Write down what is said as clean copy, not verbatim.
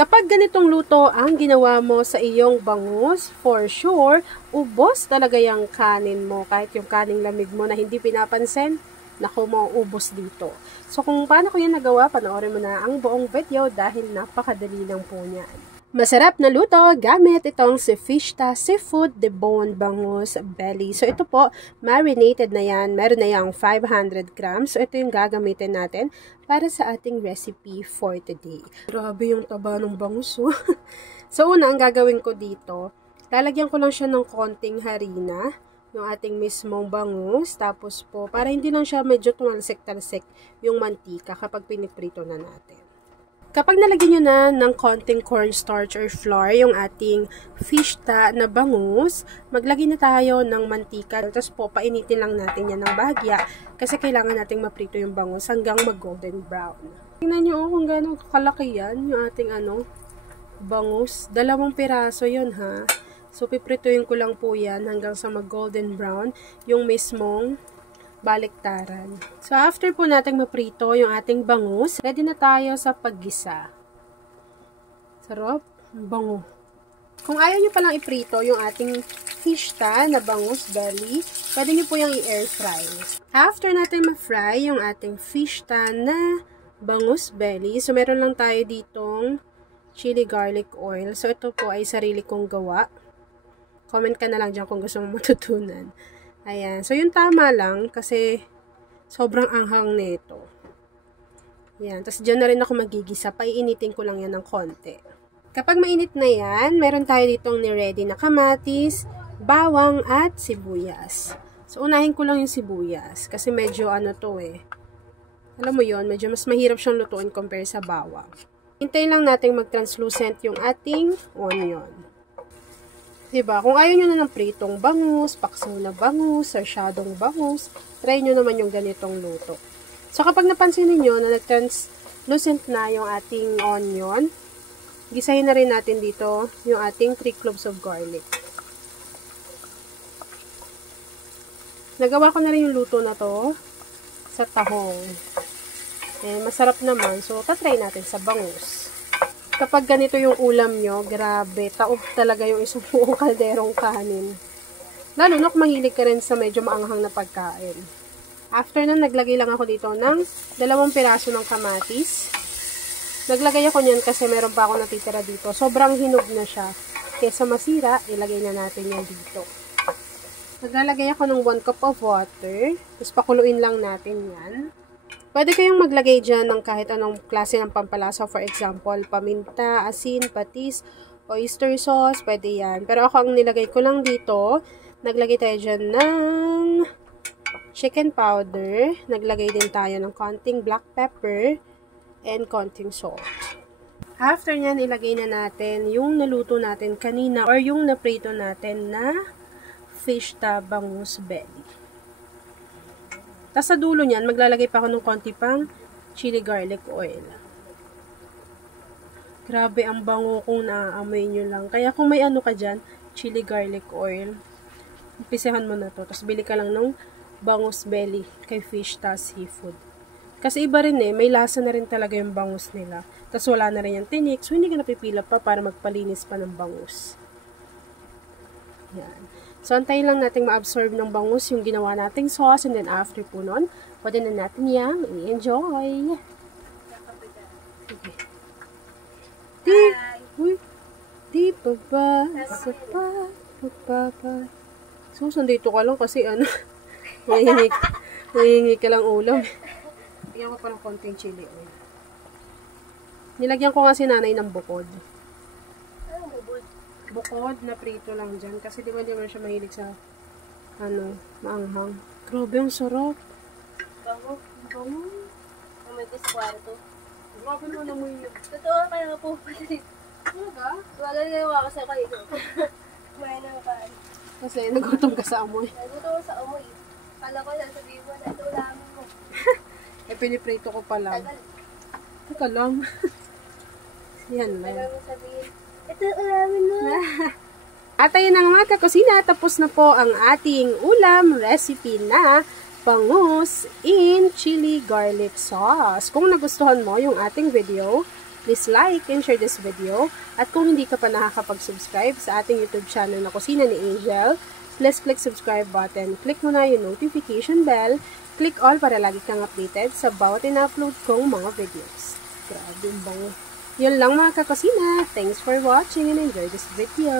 Kapag ganitong luto ang ginawa mo sa iyong bangus, for sure, ubos talaga yung kanin mo. Kahit yung kaning lamig mo na hindi pinapansin, naku, mauubos dito. So kung paano ko yan nagawa, panoorin mo na ang buong video dahil napakadali lang po niyan. Masarap na luto gamit itong si Fishta Seafood Debone Bangus Belly. So ito po, marinated na yan. Meron na yung 500 grams. So ito yung gagamitin natin para sa ating recipe for today. Grabe yung taba ng bangus. So una, ang gagawin ko dito, lalagyan ko lang siya ng konting harina, yung ating mismong bangus. Tapos po, para hindi lang siya medyo tumalsik-talsik yung mantika kapag piniprito na natin. Kapag nalagyan nyo na ng konting cornstarch or flour yung ating fishta na bangus, maglagay na tayo ng mantika. Tapos po, painitin lang natin yan ng bahagya kasi kailangan nating maprito yung bangus hanggang mag-golden brown. Tingnan nyo kung gano'ng kalaki yan, yung ating bangus. 2 piraso yun ha. So, piprituin ko lang po yan hanggang sa mag-golden brown yung mismong baliktaran. So, after po natin maprito yung ating bangus, ready na tayo sa paggisa. Sarap. Bango. Kung ayaw nyo palang iprito yung ating fishta na bangus belly, pwede nyo po yung i-air fry. After natin ma-fry yung ating fishta na bangus belly, so meron lang tayo ditong chili garlic oil. So, ito po ay sarili kong gawa. Comment ka na lang dyan kung gusto mong matutunan. Ayan. So, yung tama lang kasi sobrang anghang nito. Ayan. Tapos, dyan na rin ako magigisa. Paiinitin ko lang yan ng konti. Kapag mainit na yan, meron tayo ditong ni-ready na kamatis, bawang, at sibuyas. So, unahin ko lang yung sibuyas. Kasi medyo alam mo yon, medyo mas mahirap siyang lutuin compare sa bawang. Hintayin lang natin mag-translucent yung ating onion. Diba? Kung ayaw nyo na ng pritong bangus, paksaw na bangus, sarsyadong bangus, try nyo naman yung ganitong luto. So, kapag napansin niyo na nag-translucent na yung ating onion, gisahin na rin natin dito yung ating 3 cloves of garlic. Nagawa ko na rin yung luto na to sa tahong. Masarap naman. So, tatry natin sa bangus. Kapag ganito yung ulam nyo, grabe, taob talaga yung isang buong kalderong kanin. Lalo na kung mahilig ka rin sa medyo maanghang na pagkain. After nun, naglagay lang ako dito ng 2 piraso ng kamatis. Naglagay ako niyan kasi meron pa ako natitira dito. Sobrang hinog na siya. Kesa masira, ilagay na natin yan dito. Naglalagay ako ng 1 cup of water. Tapos pakuluin lang natin yan. Pwede kayong maglagay dyan ng kahit anong klase ng pampalasa. For example, paminta, asin, patis, oyster sauce. Pwede yan. Pero ako ang nilagay ko lang dito, naglagay tayo dyan ng chicken powder. Naglagay din tayo ng konting black pepper and konting salt. After nyan, ilagay na natin yung naluto natin kanina or yung naprito natin na fishta bangus belly. Tapos sa dulo niyan, maglalagay pa ako ng konti pang chili garlic oil. Grabe, ang bango kung naaamoy nyo lang. Kaya kung may ka dyan, chili garlic oil, umpisahan mo na to. Tapos bili ka lang ng bangus belly kay Fishta Seafood. Kasi iba rin may lasa na rin talaga yung bangus nila. Tapos wala na rin yung tinik, so hindi ka napipila pa para magpalinis pa ng bangus. Yan. So, antayin lang natin ma-absorb ng bangus yung ginawa nating sauce. And then, after po nun, pwede na natin yang i-enjoy. Okay. Di pa ba sa pa. So, sandito ka lang kasi nangihingi ka lang ulam. Bigyan ko pa ng konting chili oil. Nilagyan ko nga si nanay ng bukod. Bukod na prito lang dyan. Kasi di ba siya mahilig sa maanghang. Grabe, ang sarap. Bango. Kumitis kwarto. Grabe mo na mo yun. Totoo kaya po. Talaga? Wala na yung kasi kayo. Kumain na kain. Kasi nagutom ka sa amoy. Nagutom ko sa amoy. Kala ko lang sabihin mo na ito ulamin mo. Piniprito ko pa lang. Tagal. Teka lang. Yan lang. Tagal mo sabihin. Ito ulamin mo. At ayun na mga kakusina, tapos na po ang ating ulam recipe na bangus in chili garlic sauce. Kung nagustuhan mo yung ating video, Please like and share this video. At kung hindi ka pa nakakapag-subscribe sa ating YouTube channel na Kusina ni Angel, please click subscribe button. Click mo na yung notification bell. Click all para lagi kang updated sa bawat in-upload kong mga videos. Grabe yung bango. Yun lang mga kakusina. Thanks for watching and enjoy this video.